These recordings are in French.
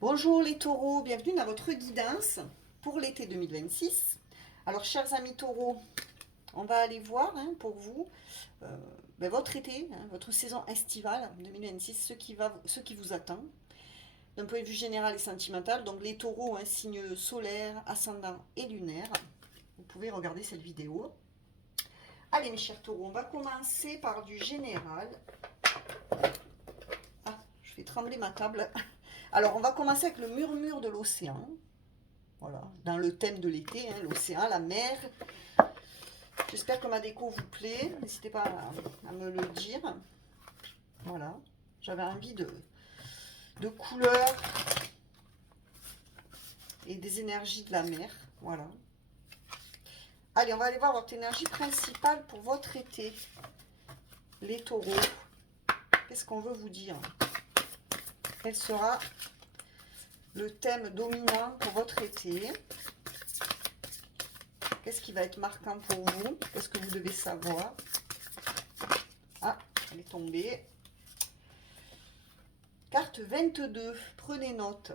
Bonjour les taureaux, bienvenue dans votre guidance pour l'été 2026. Alors chers amis taureaux, on va aller voir pour vous votre été, votre saison estivale 2026, ce qui vous attend d'un point de vue général et sentimental. Donc les taureaux, signe solaire, ascendant et lunaire. Vous pouvez regarder cette vidéo. Allez mes chers taureaux, on va commencer par du général. Ah, je fais trembler ma table. Alors on va commencer avec le murmure de l'océan. Voilà, dans le thème de l'été, l'océan, la mer. J'espère que ma déco vous plaît. N'hésitez pas à me le dire. Voilà, j'avais envie de couleurs et des énergies de la mer. Voilà. Allez, on va aller voir votre énergie principale pour votre été. Les taureaux. Qu'est-ce qu'on veut vous dire? Quel sera le thème dominant pour votre été? Qu'est-ce qui va être marquant pour vous? Qu'est-ce que vous devez savoir? Ah, elle est tombée. Carte 22, prenez note.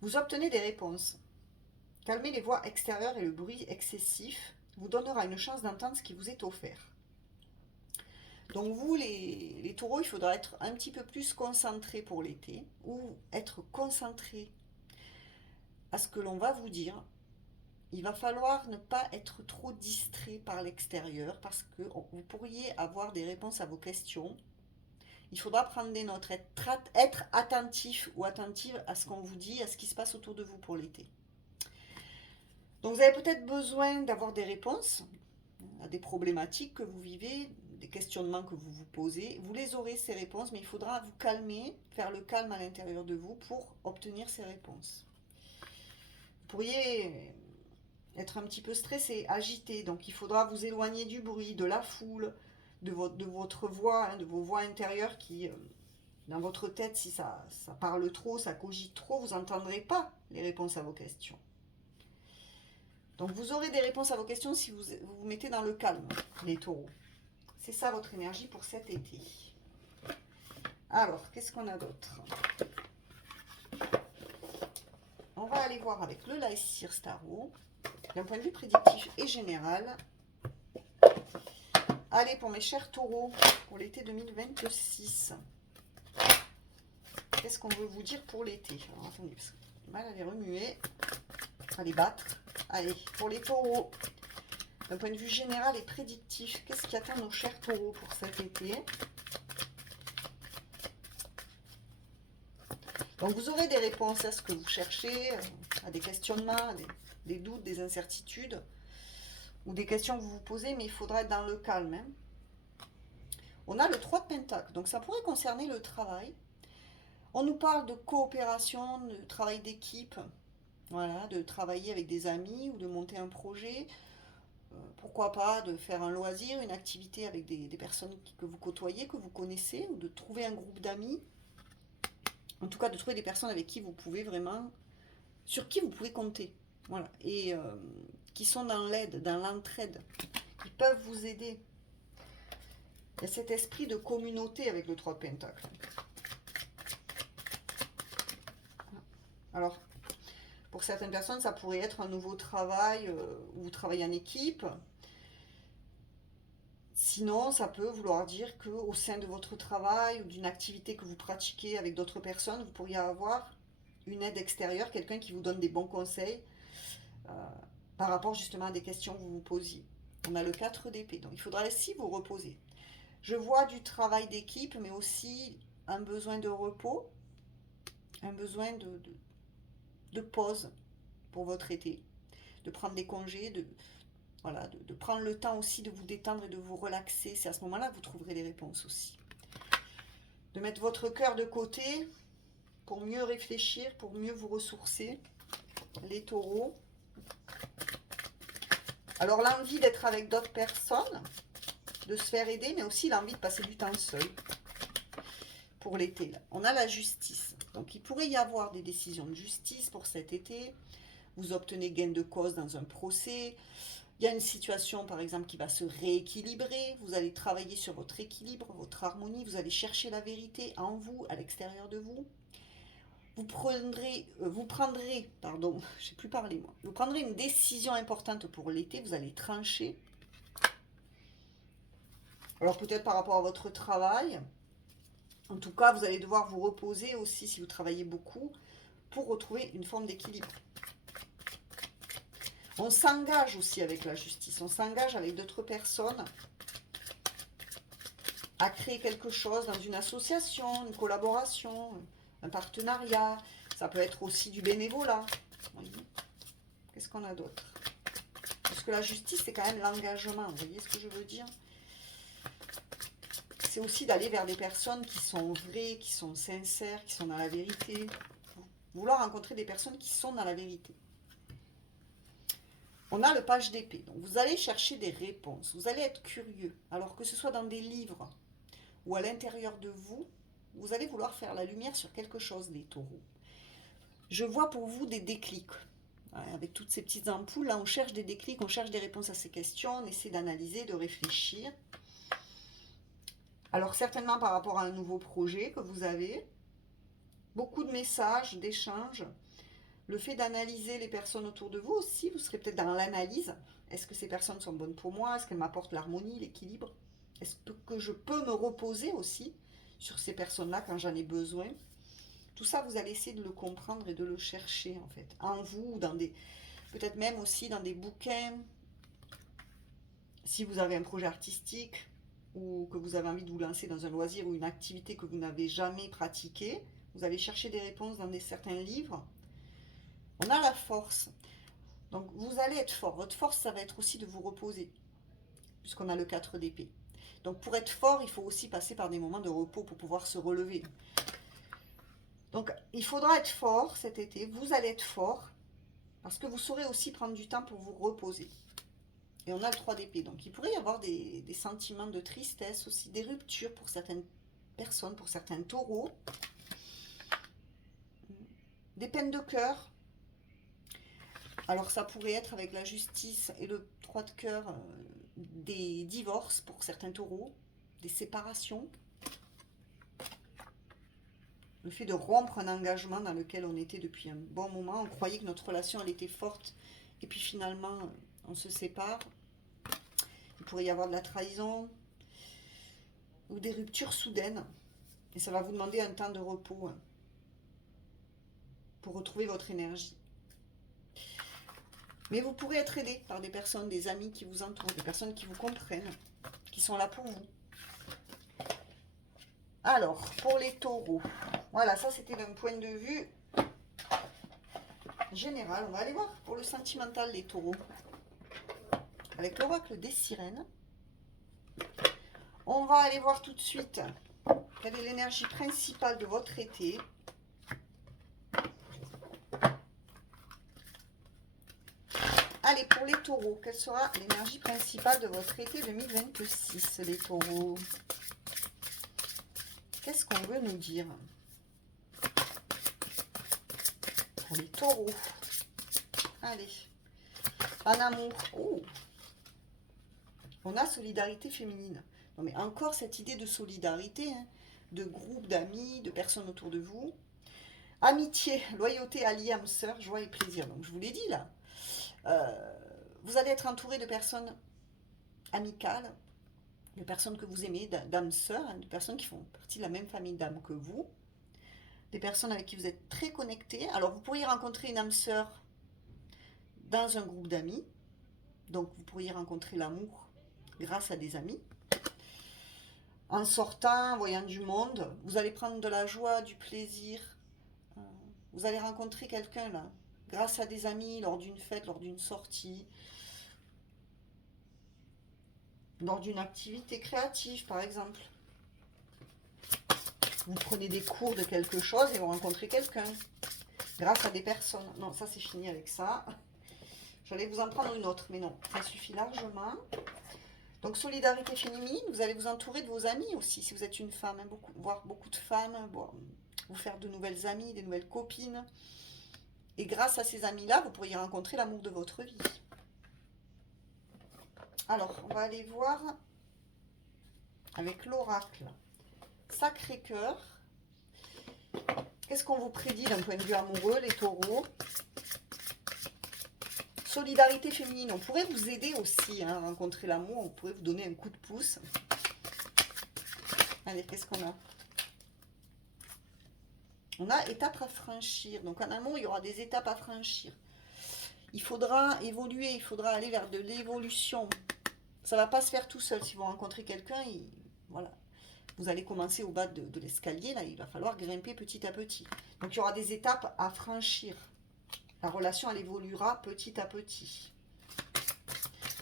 Vous obtenez des réponses. Calmer les voix extérieures et le bruit excessif vous donnera une chance d'entendre ce qui vous est offert. Donc vous, les taureaux, il faudra être un petit peu plus concentré pour l'été, ou être concentré à ce que l'on va vous dire. Il va falloir ne pas être trop distrait par l'extérieur, parce que vous pourriez avoir des réponses à vos questions. Il faudra prendre des notes, être attentif ou attentive à ce qu'on vous dit, à ce qui se passe autour de vous pour l'été. Donc vous avez peut-être besoin d'avoir des réponses à des problématiques que vous vivez, des questionnements que vous vous posez. Vous les aurez ces réponses, mais il faudra vous calmer, faire le calme à l'intérieur de vous pour obtenir ces réponses. Vous pourriez être un petit peu stressé, agité, donc il faudra vous éloigner du bruit, de la foule, de votre voix, de vos voix intérieures qui, dans votre tête, si ça parle trop, ça cogite trop, vous n'entendrez pas les réponses à vos questions. Donc vous aurez des réponses à vos questions si vous vous mettez dans le calme, les taureaux. C'est ça votre énergie pour cet été. Alors, qu'est-ce qu'on a d'autre? On va aller voir avec le Laïcir Starot, d'un point de vue prédictif et général. Allez, pour mes chers taureaux, pour l'été 2026. Qu'est-ce qu'on veut vous dire pour l'été? Alors, attendez, parce que j'ai mal à les remuer, à les battre. Allez, pour les taureaux, d'un point de vue général et prédictif, qu'est-ce qui attend nos chers taureaux pour cet été? Donc vous aurez des réponses à ce que vous cherchez, à des questionnements, des doutes, des incertitudes, ou des questions que vous vous posez, mais il faudra être dans le calme. On a le 3 de Pentacle, donc ça pourrait concerner le travail. On nous parle de coopération, de travail d'équipe, voilà, de travailler avec des amis ou de monter un projet. Pourquoi pas de faire un loisir, une activité avec des personnes que vous côtoyez, que vous connaissez, ou de trouver un groupe d'amis. En tout cas, de trouver des personnes avec qui vous pouvez vraiment, sur qui vous pouvez compter. Voilà. Et qui sont dans l'aide, dans l'entraide, qui peuvent vous aider. Il y a cet esprit de communauté avec le 3 de Pentacle. Alors, pour certaines personnes, ça pourrait être un nouveau travail où vous travaillez en équipe. Sinon, ça peut vouloir dire qu'au sein de votre travail ou d'une activité que vous pratiquez avec d'autres personnes, vous pourriez avoir une aide extérieure, quelqu'un qui vous donne des bons conseils euh, par rapport justement à des questions que vous vous posiez. On a le 4 d'épée, donc il faudra aussi vous reposer. Je vois du travail d'équipe, mais aussi un besoin de repos, un besoin de pause pour votre été, de prendre des congés, voilà, de prendre le temps aussi de vous détendre et de vous relaxer. C'est à ce moment-là que vous trouverez des réponses aussi. De mettre votre cœur de côté pour mieux réfléchir, pour mieux vous ressourcer. Les taureaux. Alors l'envie d'être avec d'autres personnes, de se faire aider, mais aussi l'envie de passer du temps seul pour l'été. On a la justice. Donc il pourrait y avoir des décisions de justice pour cet été. Vous obtenez gain de cause dans un procès. Il y a une situation, par exemple, qui va se rééquilibrer. Vous allez travailler sur votre équilibre, votre harmonie. Vous allez chercher la vérité en vous, à l'extérieur de vous. pardon, je sais plus parler moi. Vous prendrez une décision importante pour l'été, vous allez trancher. Alors peut-être par rapport à votre travail. En tout cas, vous allez devoir vous reposer aussi si vous travaillez beaucoup pour retrouver une forme d'équilibre. On s'engage aussi avec la justice, on s'engage avec d'autres personnes à créer quelque chose dans une association, une collaboration, un partenariat. Ça peut être aussi du bénévolat. Qu'est-ce qu'on a d'autre? Parce que la justice, c'est quand même l'engagement. Vous voyez ce que je veux dire? C'est aussi d'aller vers des personnes qui sont vraies, qui sont sincères, qui sont dans la vérité. Vouloir rencontrer des personnes qui sont dans la vérité. On a le page d'épée. Donc vous allez chercher des réponses. Vous allez être curieux. Alors que ce soit dans des livres ou à l'intérieur de vous, vous allez vouloir faire la lumière sur quelque chose, les taureaux. Je vois pour vous des déclics. Avec toutes ces petites ampoules, là, on cherche des déclics, on cherche des réponses à ces questions, on essaie d'analyser, de réfléchir. Alors, certainement par rapport à un nouveau projet que vous avez, beaucoup de messages, d'échanges. Le fait d'analyser les personnes autour de vous aussi, vous serez peut-être dans l'analyse. Est-ce que ces personnes sont bonnes pour moi? Est-ce qu'elles m'apportent l'harmonie, l'équilibre? Est-ce que je peux me reposer aussi sur ces personnes-là quand j'en ai besoin? Tout ça, vous allez essayer de le comprendre et de le chercher, en fait, en vous, dans des, peut-être même aussi dans des bouquins. Si vous avez un projet artistique ou que vous avez envie de vous lancer dans un loisir ou une activité que vous n'avez jamais pratiquée, vous allez chercher des réponses dans certains livres. On a la force. Donc, vous allez être fort. Votre force, ça va être aussi de vous reposer, puisqu'on a le 4 d'épée. Donc, pour être fort, il faut aussi passer par des moments de repos pour pouvoir se relever. Donc, il faudra être fort cet été. Vous allez être fort parce que vous saurez aussi prendre du temps pour vous reposer. Et on a le 3 d'épée. Donc, il pourrait y avoir des sentiments de tristesse aussi, des ruptures pour certaines personnes, pour certains taureaux. Des peines de cœur. Alors, ça pourrait être avec la justice et le 3 de cœur, des divorces pour certains taureaux, des séparations. Le fait de rompre un engagement dans lequel on était depuis un bon moment. On croyait que notre relation, elle était forte. Et puis finalement, on se sépare. Il pourrait y avoir de la trahison. Ou des ruptures soudaines. Et ça va vous demander un temps de repos pour retrouver votre énergie. Mais vous pourrez être aidé par des personnes, des amis qui vous entourent, des personnes qui vous comprennent, qui sont là pour vous. Alors, pour les taureaux, voilà, ça c'était d'un point de vue général. On va aller voir pour le sentimental, les taureaux. Avec l'oracle des sirènes. On va aller voir tout de suite quelle est l'énergie principale de votre été. Allez, pour les taureaux, quelle sera l'énergie principale de votre été 2026, les taureaux? Qu'est-ce qu'on veut nous dire pour les taureaux? Allez, en amour. Oh, on a solidarité féminine. Non mais encore cette idée de solidarité, hein, de groupe d'amis, de personnes autour de vous. Amitié, loyauté, allié, âme sœur, joie et plaisir. Donc je vous l'ai dit là. Vous allez être entouré de personnes amicales, de personnes que vous aimez, d'âmes sœurs, hein, de personnes qui font partie de la même famille d'âmes que vous, des personnes avec qui vous êtes très connectés. Alors vous pourriez rencontrer une âme sœur dans un groupe d'amis, donc vous pourriez rencontrer l'amour grâce à des amis. En sortant, en voyant du monde, vous allez prendre de la joie, du plaisir. Vous allez rencontrer quelqu'un là, grâce à des amis, lors d'une fête, lors d'une sortie, lors d'une activité créative par exemple. Vous prenez des cours de quelque chose et vous rencontrez quelqu'un grâce à des personnes. Non, ça c'est fini avec ça. J'allais vous en prendre une autre, mais non, ça suffit largement. Donc solidarité féminine, vous allez vous entourer de vos amis aussi, si vous êtes une femme, hein, voir beaucoup de femmes, vous faire de nouvelles amies, des nouvelles copines. Et grâce à ces amis-là, vous pourriez rencontrer l'amour de votre vie. Alors, on va aller voir avec l'oracle Sacré-Cœur. Qu'est-ce qu'on vous prédit d'un point de vue amoureux, les taureaux? Solidarité féminine, on pourrait vous aider aussi à rencontrer l'amour, on pourrait vous donner un coup de pouce. Allez, qu'est-ce qu'on a? On a étapes à franchir. Donc en amour, il y aura des étapes à franchir. Il faudra évoluer, il faudra aller vers de l'évolution. Ça ne va pas se faire tout seul. Si vous rencontrez quelqu'un, voilà, vous allez commencer au bas de l'escalier, là, il va falloir grimper petit à petit. Donc il y aura des étapes à franchir. La relation, elle évoluera petit à petit.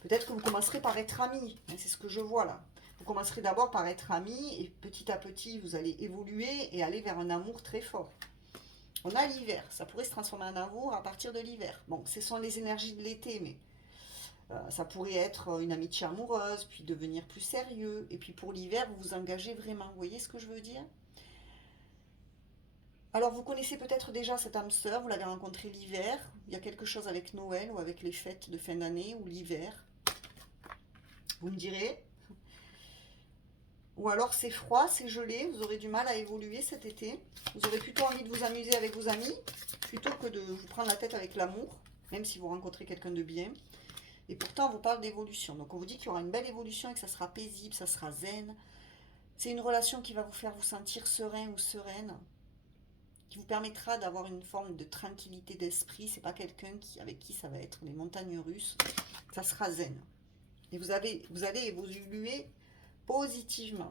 Peut-être que vous commencerez par être amis, hein, c'est ce que je vois là. Vous commencerez d'abord par être amis et petit à petit, vous allez évoluer et aller vers un amour très fort. On a l'hiver, ça pourrait se transformer en amour à partir de l'hiver. Bon, ce sont les énergies de l'été, mais ça pourrait être une amitié amoureuse, puis devenir plus sérieux. Et puis pour l'hiver, vous vous engagez vraiment. Vous voyez ce que je veux dire? Alors vous connaissez peut-être déjà cette âme sœur, vous l'avez rencontrée l'hiver. Il y a quelque chose avec Noël ou avec les fêtes de fin d'année ou l'hiver. Vous me direz. Ou alors c'est froid, c'est gelé, vous aurez du mal à évoluer cet été. Vous aurez plutôt envie de vous amuser avec vos amis, plutôt que de vous prendre la tête avec l'amour, même si vous rencontrez quelqu'un de bien. Et pourtant, on vous parle d'évolution. Donc on vous dit qu'il y aura une belle évolution et que ça sera paisible, ça sera zen. C'est une relation qui va vous faire vous sentir serein ou sereine, qui vous permettra d'avoir une forme de tranquillité d'esprit. C'est pas quelqu'un avec qui ça va être les montagnes russes. Ça sera zen. Et vous allez évoluer positivement.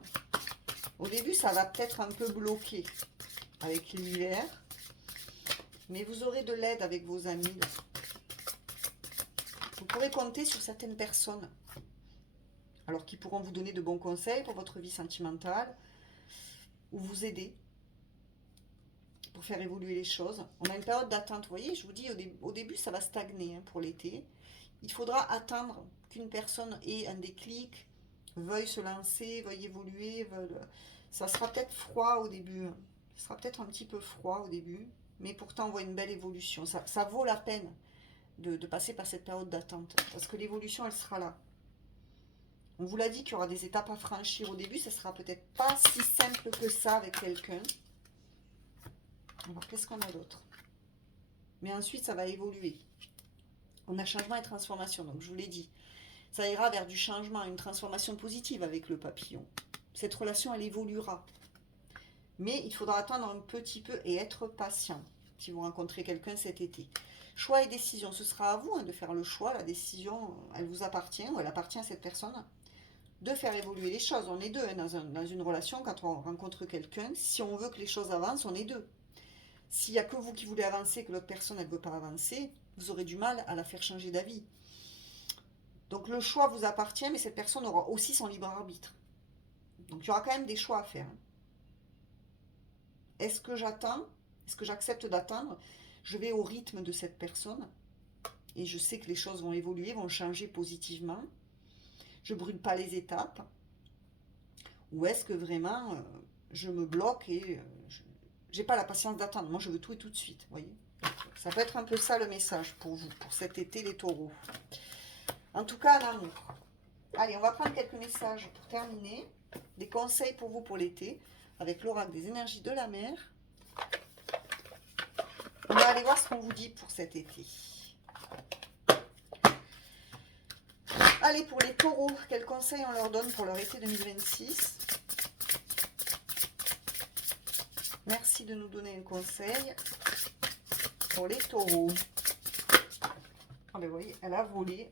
Au début, ça va peut-être un peu bloquer avec l'hiver, mais vous aurez de l'aide avec vos amis. Vous pourrez compter sur certaines personnes, alors qui pourront vous donner de bons conseils pour votre vie sentimentale, ou vous aider pour faire évoluer les choses. On a une période d'attente, vous voyez, je vous dis, au début, ça va stagner hein, pour l'été. Il faudra attendre qu'une personne ait un déclic, veuille se lancer, veuille évoluer. Ça sera peut-être froid au début. Ça sera peut-être un petit peu froid au début, mais pourtant on voit une belle évolution. Ça vaut la peine de passer par cette période d'attente, parce que l'évolution, elle sera là. On vous l'a dit qu'il y aura des étapes à franchir au début, ça sera peut-être pas si simple que ça avec quelqu'un. Alors, qu'est-ce qu'on a d'autre? Mais ensuite, ça va évoluer. On a changement et transformation, donc je vous l'ai dit. Ça ira vers du changement, une transformation positive avec le papillon. Cette relation, elle évoluera. Mais il faudra attendre un petit peu et être patient si vous rencontrez quelqu'un cet été. Choix et décision, ce sera à vous hein, de faire le choix. La décision, elle vous appartient ou elle appartient à cette personne de faire évoluer les choses. On est deux hein, dans une relation quand on rencontre quelqu'un. Si on veut que les choses avancent, on est deux. S'il n'y a que vous qui voulez avancer, que l'autre personne ne veut pas avancer, vous aurez du mal à la faire changer d'avis. Donc le choix vous appartient, mais cette personne aura aussi son libre arbitre. Donc il y aura quand même des choix à faire. Est-ce que j'attends? Est-ce que j'accepte d'attendre? Je vais au rythme de cette personne et je sais que les choses vont évoluer, vont changer positivement. Je ne brûle pas les étapes. Ou est-ce que vraiment je me bloque et je n'ai pas la patience d'attendre? Moi je veux tout et tout de suite, voyez. Ça peut être un peu ça le message pour vous, pour cet été les taureaux. En tout cas, en amour. Allez, on va prendre quelques messages pour terminer. Des conseils pour vous pour l'été, avec l'oracle des énergies de la mer. On va aller voir ce qu'on vous dit pour cet été. Allez, pour les taureaux, quels conseils on leur donne pour leur été 2026? Merci de nous donner un conseil pour les taureaux. Ah ben vous voyez, elle a volé.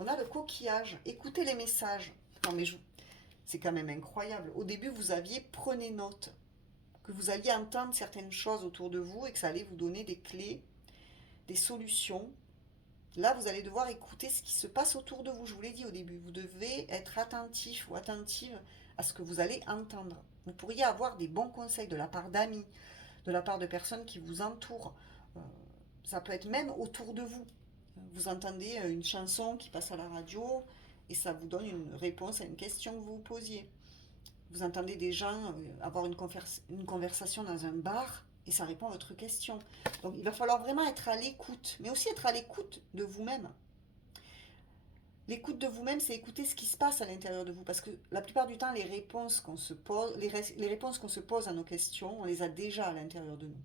On a le coquillage. Écoutez les messages. Non mais c'est quand même incroyable. Au début, vous aviez prenez note, que vous alliez entendre certaines choses autour de vous et que ça allait vous donner des clés, des solutions. Là, vous allez devoir écouter ce qui se passe autour de vous. Je vous l'ai dit au début, vous devez être attentif ou attentive à ce que vous allez entendre. Vous pourriez avoir des bons conseils de la part d'amis, de la part de personnes qui vous entourent. Ça peut être même autour de vous. Vous entendez une chanson qui passe à la radio et ça vous donne une réponse à une question que vous vous posiez. Vous entendez des gens avoir une conversation dans un bar et ça répond à votre question. Donc il va falloir vraiment être à l'écoute, mais aussi être à l'écoute de vous-même. L'écoute de vous-même, c'est écouter ce qui se passe à l'intérieur de vous. Parce que la plupart du temps, les réponses qu'on se pose, les réponses qu'on se pose à nos questions, on les a déjà à l'intérieur de nous.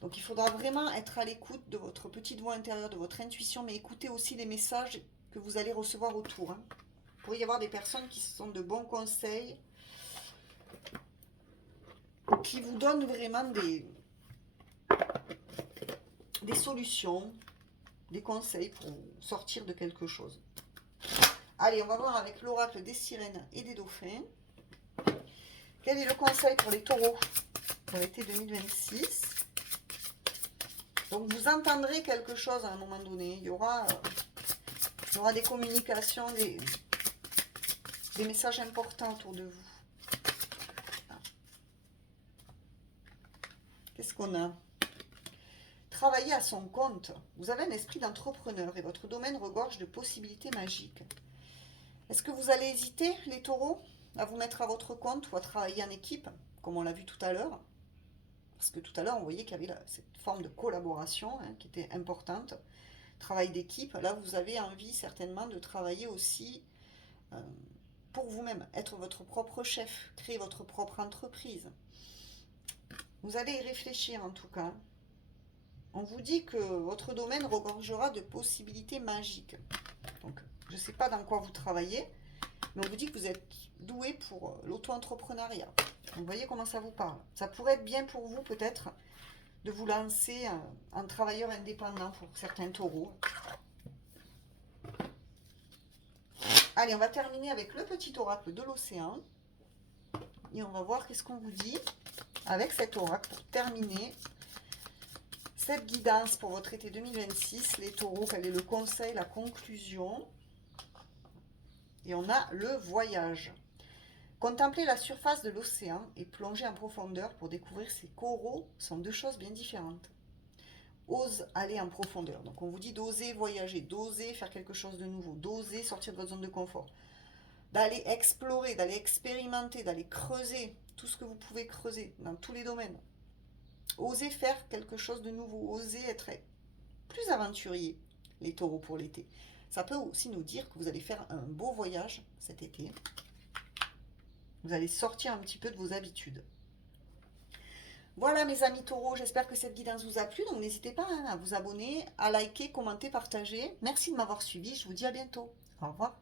Donc il faudra vraiment être à l'écoute de votre petite voix intérieure, de votre intuition, mais écoutez aussi les messages que vous allez recevoir autour. Hein. Il pourrait y avoir des personnes qui sont de bons conseils, qui vous donnent vraiment des solutions, des conseils pour sortir de quelque chose. Allez, on va voir avec l'oracle des sirènes et des dauphins. Quel est le conseil pour les taureaux pour l'été 2026? Donc vous entendrez quelque chose à un moment donné. Il y aura des communications, des messages importants autour de vous. Qu'est-ce qu'on a? Travailler à son compte. Vous avez un esprit d'entrepreneur et votre domaine regorge de possibilités magiques. Est-ce que vous allez hésiter, les taureaux, à vous mettre à votre compte ou à travailler en équipe, comme on l'a vu tout à l'heure? Parce que tout à l'heure, on voyait qu'il y avait cette forme de collaboration qui était importante. Travail d'équipe. Là, vous avez envie certainement de travailler aussi pour vous-même, être votre propre chef, créer votre propre entreprise. Vous allez y réfléchir en tout cas. On vous dit que votre domaine regorgera de possibilités magiques. Donc, je ne sais pas dans quoi vous travaillez, mais on vous dit que vous êtes doué pour l'auto-entrepreneuriat. Vous voyez comment ça vous parle. Ça pourrait être bien pour vous peut-être de vous lancer en travailleur indépendant pour certains taureaux. Allez, on va terminer avec le petit oracle de l'océan. Et on va voir qu'est-ce qu'on vous dit avec cet oracle pour terminer cette guidance pour votre été 2026. Les taureaux, quel est le conseil, la conclusion? Et on a le voyage. Contempler la surface de l'océan et plonger en profondeur pour découvrir ses coraux sont deux choses bien différentes. Ose aller en profondeur. Donc on vous dit d'oser voyager, d'oser faire quelque chose de nouveau, d'oser sortir de votre zone de confort, d'aller explorer, d'aller expérimenter, d'aller creuser tout ce que vous pouvez creuser dans tous les domaines. Osez faire quelque chose de nouveau, osez être plus aventurier, les taureaux pour l'été. Ça peut aussi nous dire que vous allez faire un beau voyage cet été. Vous allez sortir un petit peu de vos habitudes. Voilà mes amis taureaux, j'espère que cette guidance vous a plu. Donc n'hésitez pas à vous abonner, à liker, commenter, partager. Merci de m'avoir suivi, je vous dis à bientôt. Au revoir.